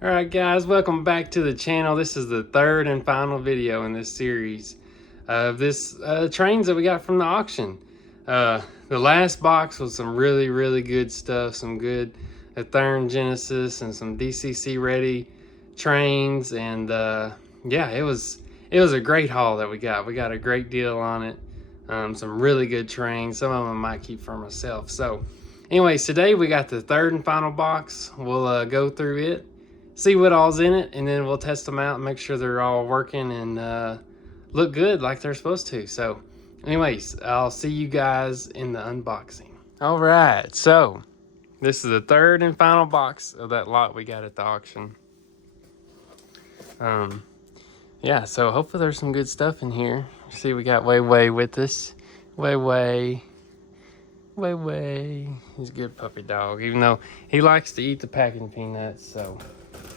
Alright guys, welcome back to the channel. This is the third and final video in this series of this trains that we got from the auction. The last box was some really good stuff, some good Athearn Genesis and some DCC ready trains, and yeah, it was a great haul that we got. We got a great deal on it. Some really good trains. Some of them I might keep for myself. So anyways, today we got the third and final box. We'll go through it, see what all's in it, and then we'll test them out and make sure they're all working and look good like they're supposed to. So anyways, I'll see you guys in the unboxing. All right, so this is the third and final box of that lot we got at the auction. Yeah, so hopefully there's some good stuff in here. See, we got Way with us. Way. He's a good puppy dog, even though he likes to eat the packing peanuts, so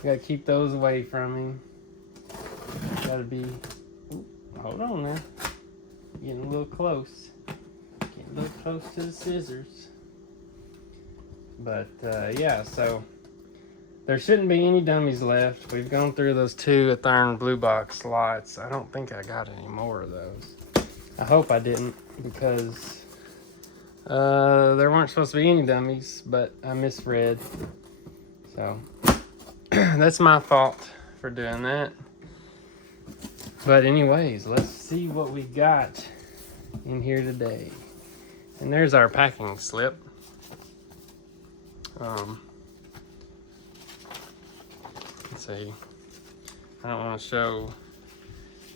we gotta keep those away from him. Gotta be, hold on there. Getting a little close. Getting a little close to the scissors. But yeah, so there shouldn't be any dummies left. We've gone through those two Athearn blue box lots. I don't think I got any more of those. I hope I didn't, because there weren't supposed to be any dummies, but I misread. So that's my fault for doing that. But anyways, let's see what we got in here today. And there's our packing slip. Let's see. I don't want to show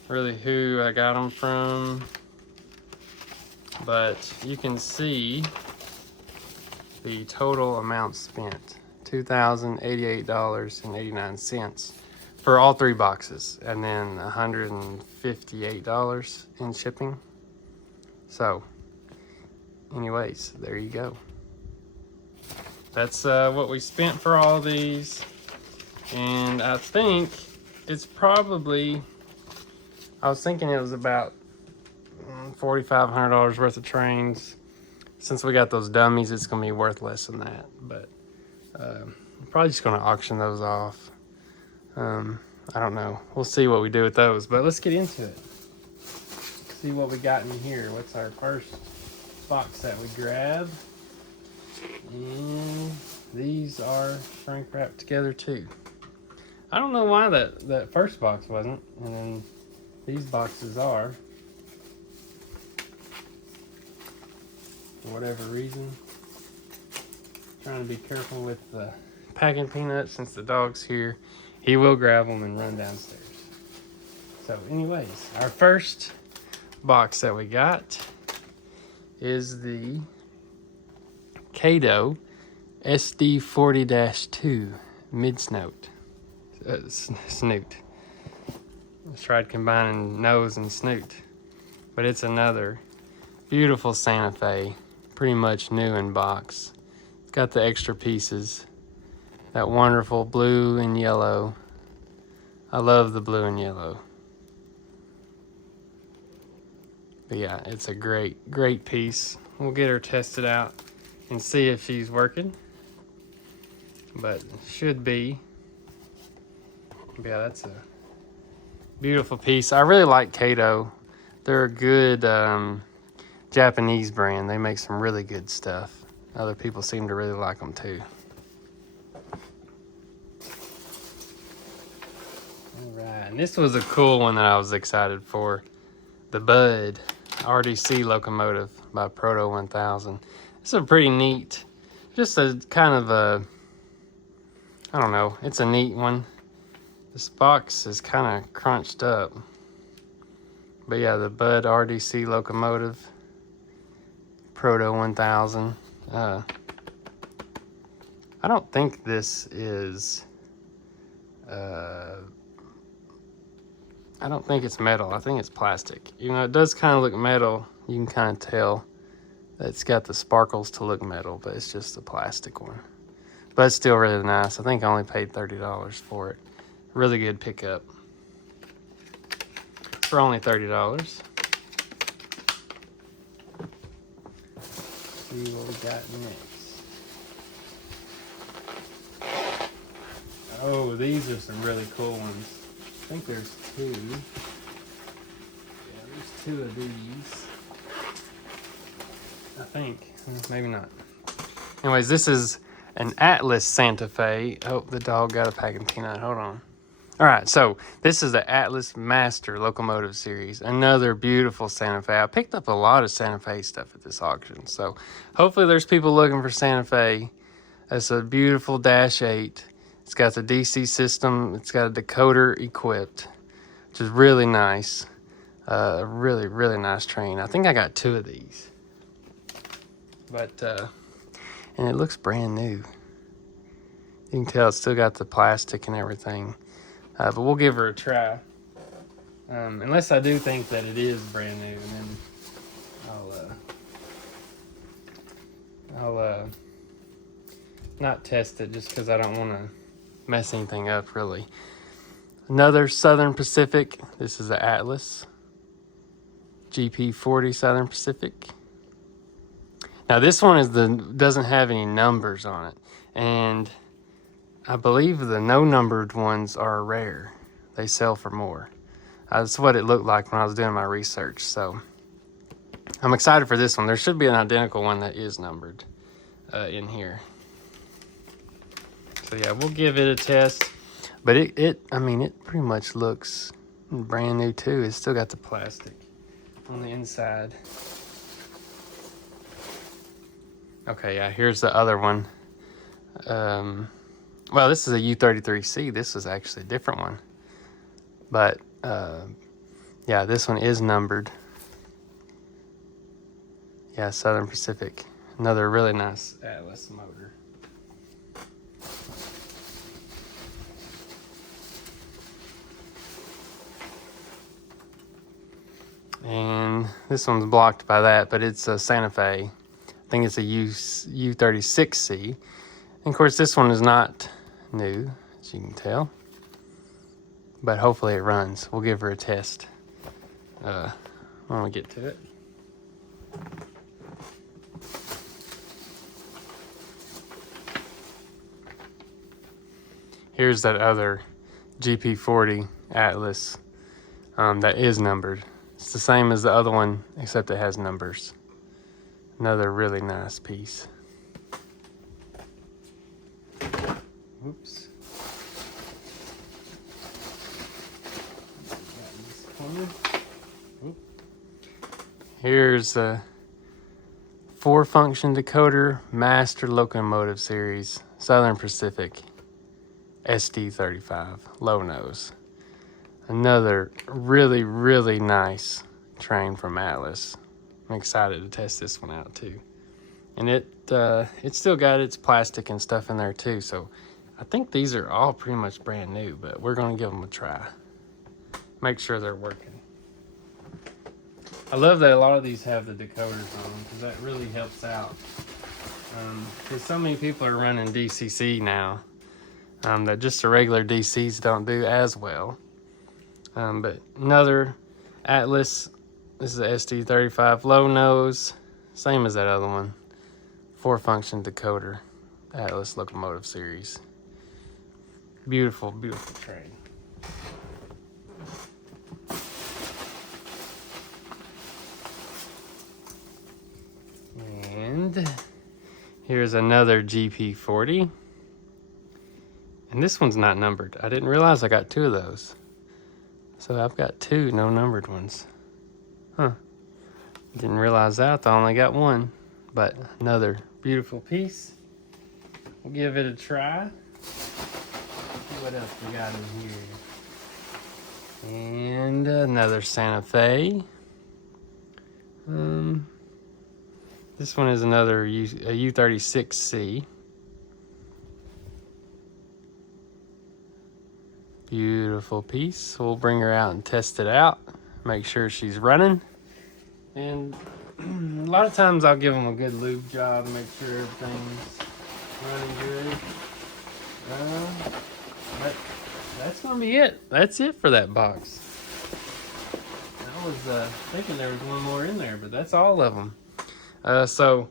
really who I got them from, but you can see the total amount spent, $2,088.89 for all three boxes, and then $158 in shipping. So anyways, there you go. That's what we spent for all these, and I think it's probably, I was thinking it was about $4,500 worth of trains. Since we got those dummies, it's gonna be worth less than that, but I'm probably just gonna auction those off. I don't know, we'll see what we do with those, but let's get into it. See what we got in here. What's our first box that we grabbed? And these are shrink wrapped together too. I don't know why that first box wasn't, and then these boxes are, for whatever reason. Trying to be careful with the packing peanuts since the dog's here. He will grab them and run downstairs. So anyways, our first box that we got is the Kato SD40-2 mid-snout. Snoot. I tried combining nose and snoot, but it's another beautiful Santa Fe, pretty much new in box. It's got the extra pieces, that wonderful blue and yellow. I love the blue and yellow. But yeah, it's a great piece. We'll get her tested out and see if she's working, but should be. Yeah, that's a beautiful piece. I really like Kato. They're a good Japanese brand. They make some really good stuff. Other people seem to really like them too. All right, and this was a cool one that I was excited for. The Bud RDC Locomotive by Proto 1000. It's a pretty neat, just a kind of a, I don't know, it's a neat one. This box is kind of crunched up. But yeah, the Bud RDC Locomotive, Proto 1000. I don't think this is, I don't think it's metal. I think it's plastic. You know, it does kind of look metal. You can kind of tell that it's got the sparkles to look metal, but it's just a plastic one. But it's still really nice. I think I only paid $30 for it. Really good pickup for only $30. See what we got next. Oh, these are some really cool ones. I think there's two. Yeah, there's two of these. I think. Maybe not. Anyways, this is an Atlas Santa Fe. Oh, the dog got a pack of peanut. Hold on. All right, so this is the Atlas Master Locomotive Series. Another beautiful Santa Fe. I picked up a lot of Santa Fe stuff at this auction. So hopefully there's people looking for Santa Fe. It's a beautiful Dash 8. It's got the DC system. It's got a decoder equipped, which is really nice. Really, really nice train. I think I got two of these. But, and it looks brand new. You can tell it's still got the plastic and everything. But we'll give her a try. Unless I do think that it is brand new, and then I'll not test it just because I don't want to mess anything up, really. Another Southern Pacific. This is the Atlas GP40 Southern Pacific. Now this one is doesn't have any numbers on it, and I believe the no-numbered ones are rare. They sell for more. That's what it looked like when I was doing my research. So I'm excited for this one. There should be an identical one that is numbered in here. So yeah, we'll give it a test. But I mean, it pretty much looks brand new too. It's still got the plastic on the inside. Okay, yeah, here's the other one. Well, this is a U33C. This is actually a different one. But, yeah, this one is numbered. Yeah, Southern Pacific. Another really nice Atlas motor. And this one's blocked by that, but it's a Santa Fe. I think it's a U36C. And of course, this one is not new, as you can tell. But hopefully it runs. We'll give her a test when we get to it. Here's that other GP40 Atlas that is numbered. It's the same as the other one, except it has numbers. Another really nice piece. Oops. Here's a 4-function decoder Master Locomotive Series, Southern Pacific, SD35, low nose. Another really, really nice train from Atlas. I'm excited to test this one out too. And it's still got its plastic and stuff in there too, so I think these are all pretty much brand new, but we're gonna give them a try. Make sure they're working. I love that a lot of these have the decoders on them, because that really helps out. Because so many people are running DCC now, that just the regular DCs don't do as well. But another Atlas, this is a SD35 low nose, same as that other one. 4-function decoder, Atlas Locomotive Series. Beautiful, beautiful train. And here's another GP40. And this one's not numbered. I didn't realize I got 2 of those. So I've got 2 no numbered ones. Huh. Didn't realize that. I only got 1. But another beautiful piece. We'll give it a try. See what else we got in here. And another Santa Fe. This one is another a U36C. Beautiful piece. We'll bring her out and test it out. Make sure she's running. And a lot of times I'll give them a good lube job, make sure everything's running good. But that's gonna be it. That's it for that box. I was thinking there was one more in there, but that's all of them. So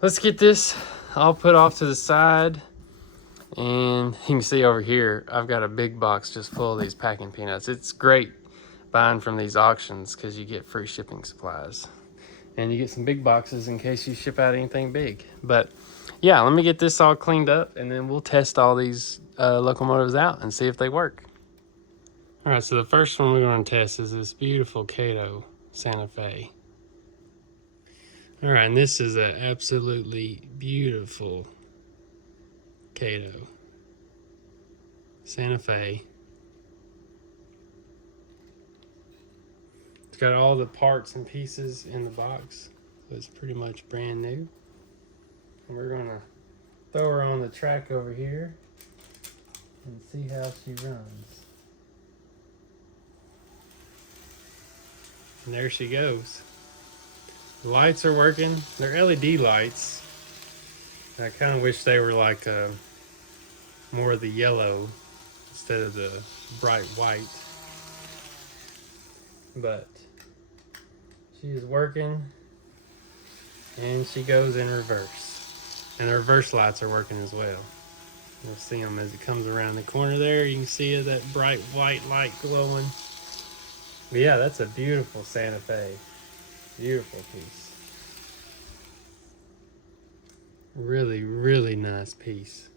let's get this all put off to the side. And you can see over here, I've got a big box just full of these packing peanuts. It's great buying from these auctions because you get free shipping supplies. And you get some big boxes in case you ship out anything big. But yeah, let me get this all cleaned up and then we'll test all these locomotives out and see if they work. All right, so the first one we're going to test is this beautiful Kato Santa Fe. All right, and this is an absolutely beautiful Kato Santa Fe. It's got all the parts and pieces in the box, so it's pretty much brand new. And we're gonna throw her on the track over here and see how she runs. And there she goes. The lights are working. They're LED lights. I kind of wish they were like more of the yellow instead of the bright white. But she is working and she goes in reverse. And the reverse lights are working as well. You'll see them as it comes around the corner there. You can see that bright white light glowing. But yeah, that's a beautiful Santa Fe. Beautiful piece. Really, really nice piece.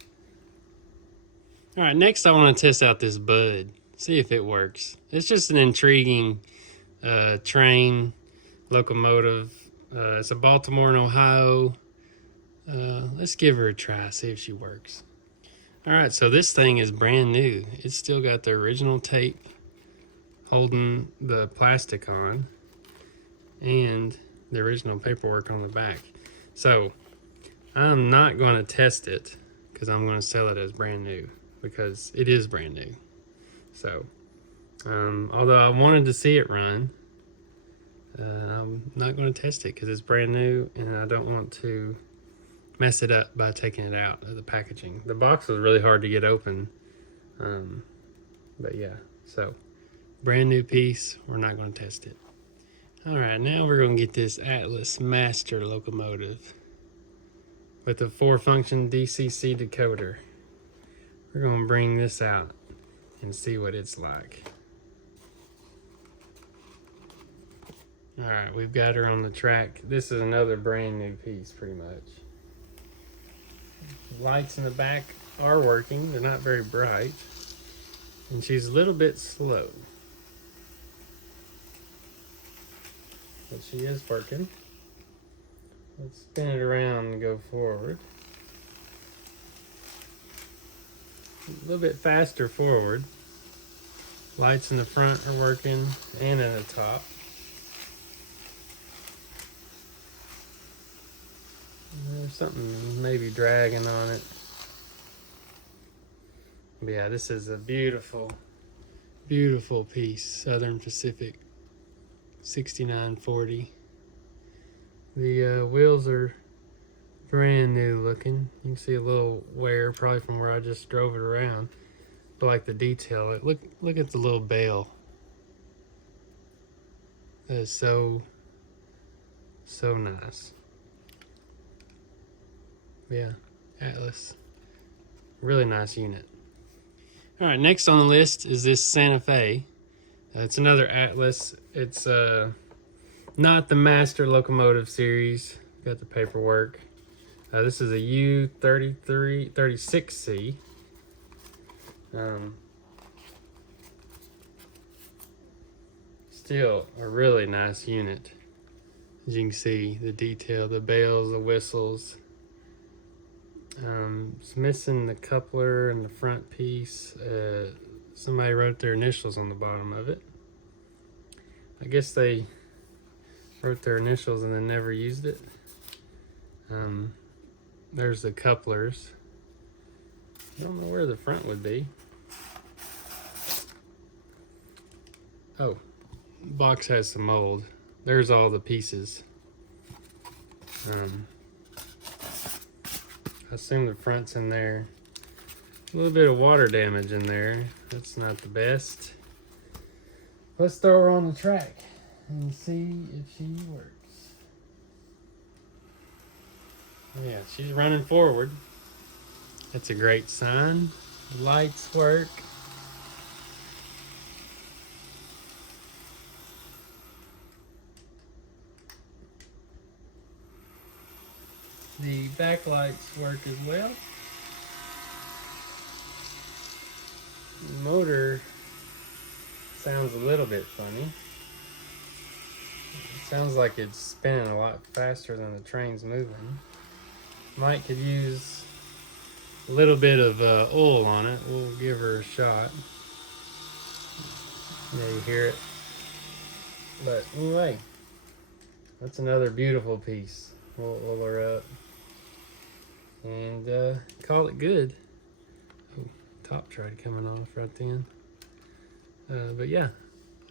All right, next I want to test out this bud. See if it works. It's just an intriguing train locomotive. It's a Baltimore and Ohio. Let's give her a try, see if she works. All right, so this thing is brand new. It's still got the original tape holding the plastic on and the original paperwork on the back. So I'm not going to test it because I'm going to sell it as brand new because it is brand new. So although I wanted to see it run, I'm not going to test it because it's brand new and I don't want to mess it up by taking it out of the packaging. The box was really hard to get open, but yeah, so brand new piece, we're not going to test it. All right, now we're going to get this Atlas Master locomotive with the 4-function DCC decoder. We're going to bring this out and see what it's like. All right, we've got her on the track. This is another brand new piece, pretty much. Lights in the back are working. They're not very bright. And she's a little bit slow. But she is working. Let's spin it around and go forward. A little bit faster forward. Lights in the front are working and in the top. There's something maybe dragging on it. But yeah, this is a beautiful, beautiful piece. Southern Pacific 6940. The wheels are brand new looking. You can see a little wear probably from where I just drove it around. But like the detail, look at the little bale. That is so nice. Yeah, Atlas. Really nice unit. All right, next on the list is this Santa Fe. It's another Atlas. It's not the Master Locomotive series. Got the paperwork. This is a U36C. Still a really nice unit. As you can see, the detail, the bales, the whistles. It's missing the coupler and the front piece. Somebody wrote their initials on the bottom of it. I guess they wrote their initials and then never used it. There's the couplers. I don't know where the front would be. Oh, box has some mold. There's all the pieces. I assume the front's in there. A little bit of water damage in there. That's not the best. Let's throw her on the track and see if she works. Yeah, she's running forward. That's a great sign. The lights work. The backlights work as well. The motor sounds a little bit funny. It sounds like it's spinning a lot faster than the train's moving. Might could use a little bit of oil on it. We'll give her a shot. Yeah, you hear it. But anyway, that's another beautiful piece. We'll oil her up and call it good. Oh, top tried coming off right then. But yeah,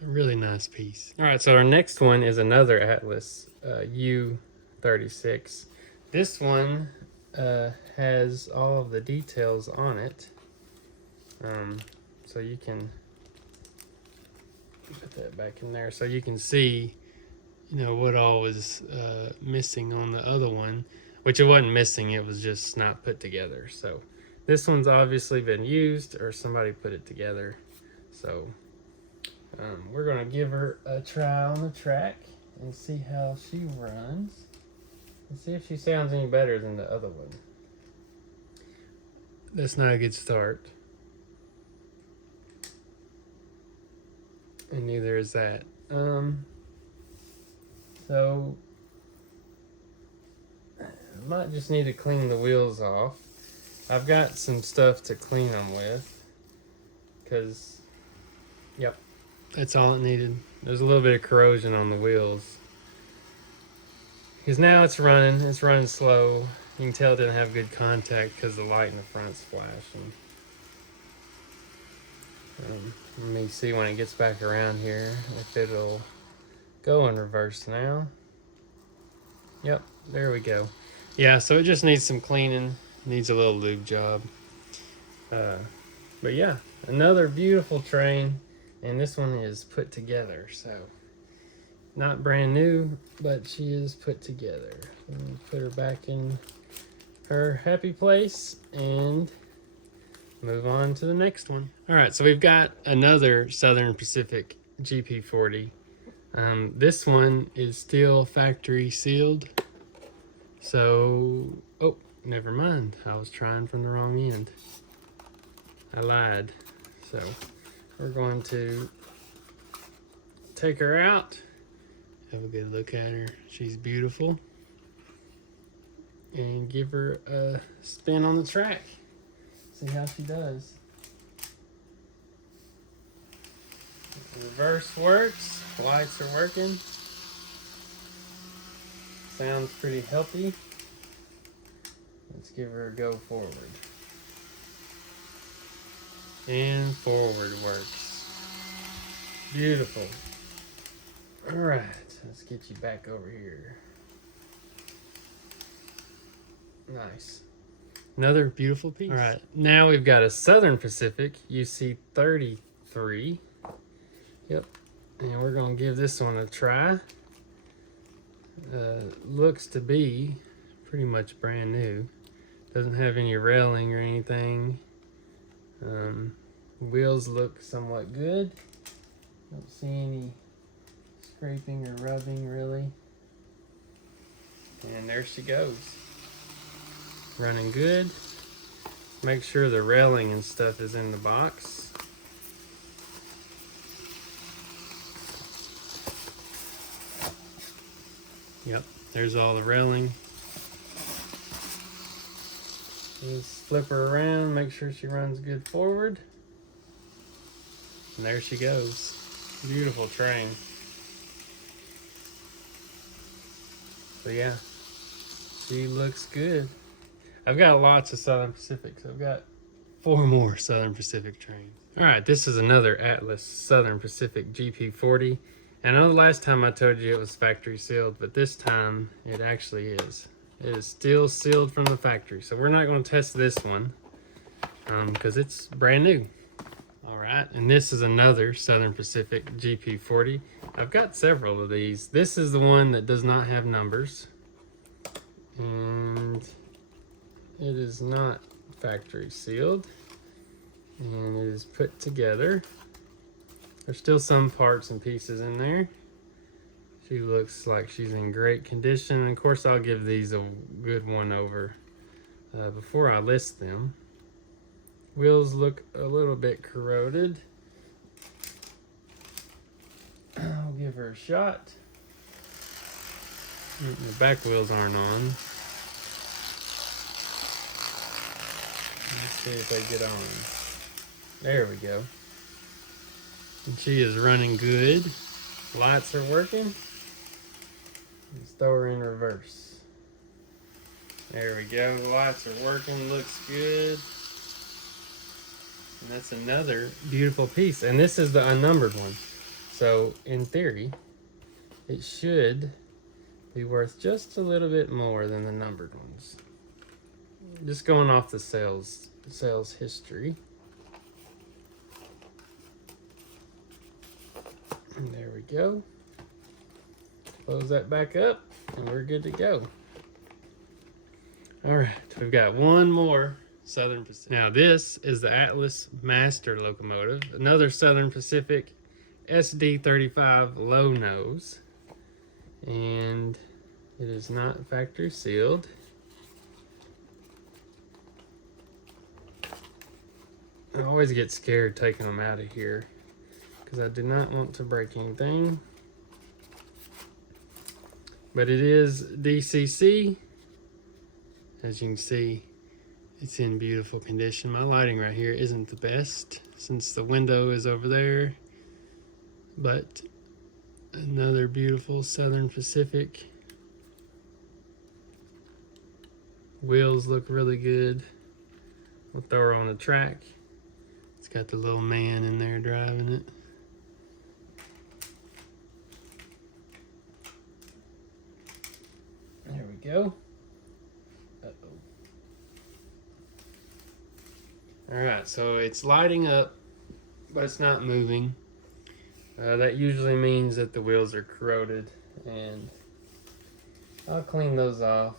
a really nice piece. All right, so our next one is another Atlas U36. This one has all of the details on it. So you can put that back in there so you can see, you know, what all was missing on the other one, which it wasn't missing, it was just not put together. So this one's obviously been used or somebody put it together. So we're gonna give her a try on the track and see how she runs and see if she sounds any better than the other one. That's not a good start. And neither is that. So I might just need to clean the wheels off. I've got some stuff to clean them with, because, yep, that's all it needed. There's a little bit of corrosion on the wheels. Because now it's running slow. You can tell it didn't have good contact because the light in the front's flashing. Let me see when it gets back around here if it'll go in reverse now. Yep, there we go. Yeah, so it just needs some cleaning, needs a little lube job. But yeah, another beautiful train, and this one is put together, so not brand new, but she is put together. Let me put her back in her happy place and move on to the next one. All right, so we've got another Southern Pacific GP40. This one is still factory sealed. So, oh, never mind. I was trying from the wrong end. I lied. So, we're going to take her out. Have a good look at her. She's beautiful. And give her a spin on the track. See how she does. Reverse works. Lights are working. Sounds pretty healthy. Let's give her a go forward. And forward works. Beautiful. All right, let's get you back over here. Nice. Another beautiful piece. All right, now we've got a Southern Pacific UC33. Yep, and we're gonna give this one a try. Looks to be pretty much brand new. Doesn't have any railing or anything. Wheels look somewhat good. Don't see any scraping or rubbing really. And there she goes. Running good. Make sure the railing and stuff is in the box. Yep, there's all the railing. Just flip her around, make sure she runs good forward. And there she goes. Beautiful train. So yeah, she looks good. I've got lots of Southern Pacifics. I've got 4 more Southern Pacific trains. All right, this is another Atlas Southern Pacific GP40. And I know the last time I told you it was factory sealed, but this time it actually is. It is still sealed from the factory. So we're not going to test this one because it's brand new. All right, and this is another Southern Pacific GP40. I've got several of these. This is the one that does not have numbers. And it is not factory sealed, and it is put together. There's still some parts and pieces in there. She looks like she's in great condition. And of course, I'll give these a good one over before I list them. Wheels look a little bit corroded. I'll give her a shot. The back wheels aren't on. Let's see if they get on. There we go. And she is running good. Lights are working. Let's throw her in reverse. There we go. The lights are working. Looks good. And that's another beautiful piece. And this is the unnumbered one. So in theory, it should be worth just a little bit more than the numbered ones. Just going off the sales history. And there we go. Close that back up and we're good to go. All right, we've got one more Southern Pacific. Now this is the Atlas Master Locomotive, another Southern Pacific SD35 low nose, and it is not factory sealed. I always get scared taking them out of here because I do not want to break anything. But it is DCC. As you can see, it's in beautiful condition. My lighting right here isn't the best since the window is over there. But another beautiful Southern Pacific. Wheels look really good. We'll throw her on the track. It's got the little man in there driving it. There we go. All right, so it's lighting up, but it's not moving. That usually means that the wheels are corroded, and I'll clean those off.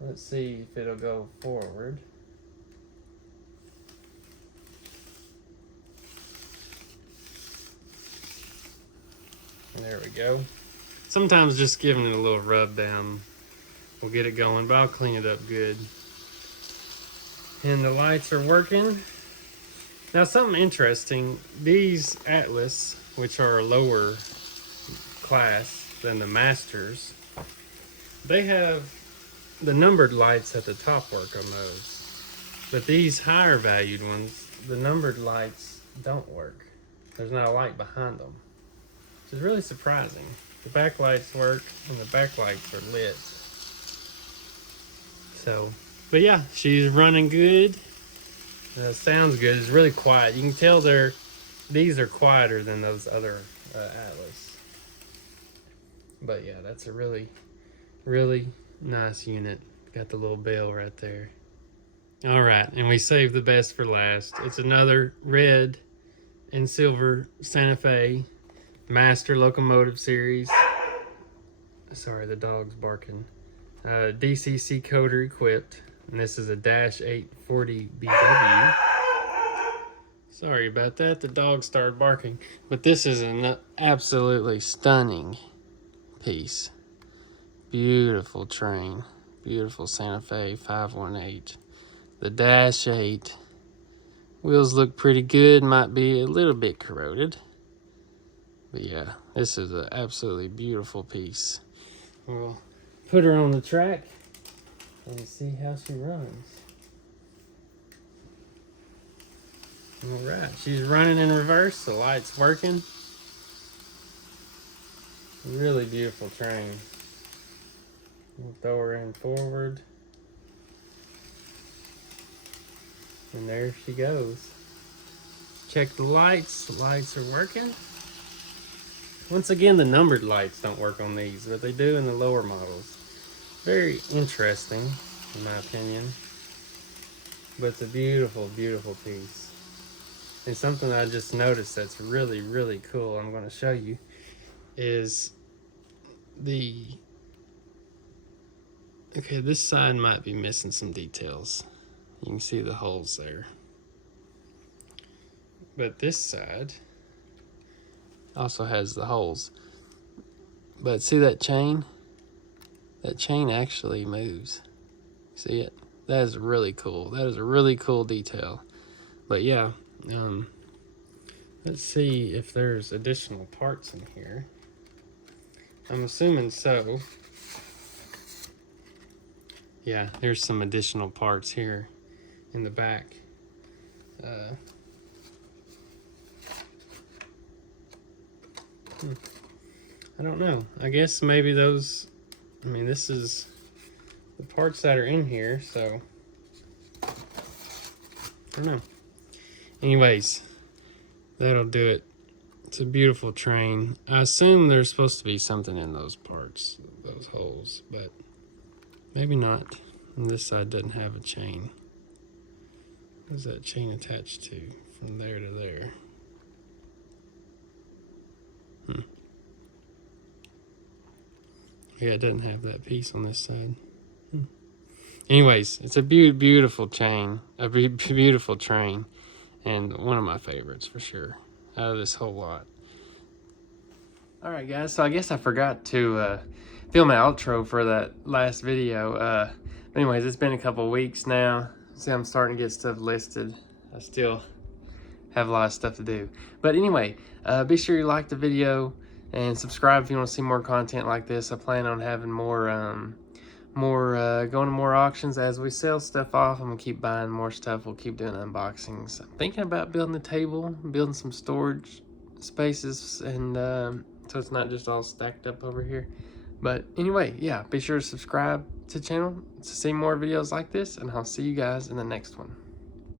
Let's see if it'll go forward. There we go. Sometimes just giving it a little rub down will get it going, but I'll clean it up good. And the lights are working. Now something interesting, these Atlas, which are lower class than the Masters, they have the numbered lights at the top work on those. But these higher valued ones, the numbered lights don't work. There's not a light behind them, which is really surprising. The back lights work and the back lights are lit. So, but yeah, she's running good. Sounds good. It's really quiet. You can tell these are quieter than those other Atlas. But yeah, that's a really, really nice unit. Got the little bell right there. All right, and we saved the best for last. It's another red and silver Santa Fe Master Locomotive Series. Sorry, the dog's barking. DCC coder equipped, and this is a -840 BW. Sorry about that, the dog started barking. But this is an absolutely stunning piece. Beautiful train, beautiful Santa Fe 518. The -8 wheels look pretty good, might be a little bit corroded. But yeah, this is an absolutely beautiful piece. We'll put her on the track and see how she runs. All right, she's running in reverse, the light's working. Really beautiful train. We'll throw her in forward. And there she goes. Check the lights are working. Once again, the numbered lights don't work on these, but they do in the lower models. Very interesting, in my opinion. But it's a beautiful, beautiful piece. And something I just noticed that's really, really cool, I'm going to show you, is okay, this side might be missing some details. You can see the holes there. But this side also has the holes. But see that chain? That chain actually moves. See it? That is really cool. That is a really cool detail. But yeah, let's see if there's additional parts in here. I'm assuming so. Yeah, there's some additional parts here in the back. I don't know. I guess maybe those, I mean, this is the parts that are in here, so I don't know. Anyways, that'll do it. It's a beautiful train. I assume there's supposed to be something in those parts, those holes, but maybe not. And this side doesn't have a chain. What is that chain attached to from there to there? Yeah, it doesn't have that piece on this side. Anyways, it's a beautiful chain, a beautiful train, and one of my favorites for sure out of this whole lot. Alright guys, so I guess I forgot to film an outro for that last video. Anyways, it's been a couple weeks now. See, I'm starting to get stuff listed. I still have a lot of stuff to do. But anyway, be sure you like the video and subscribe if you want to see more content like this. I plan on having more, going to more auctions as we sell stuff off. I'm gonna keep buying more stuff. We'll keep doing unboxings. I'm thinking about building a table, building some storage spaces, and so it's not just all stacked up over here. But anyway, yeah, be sure to subscribe to the channel to see more videos like this, and I'll see you guys in the next one.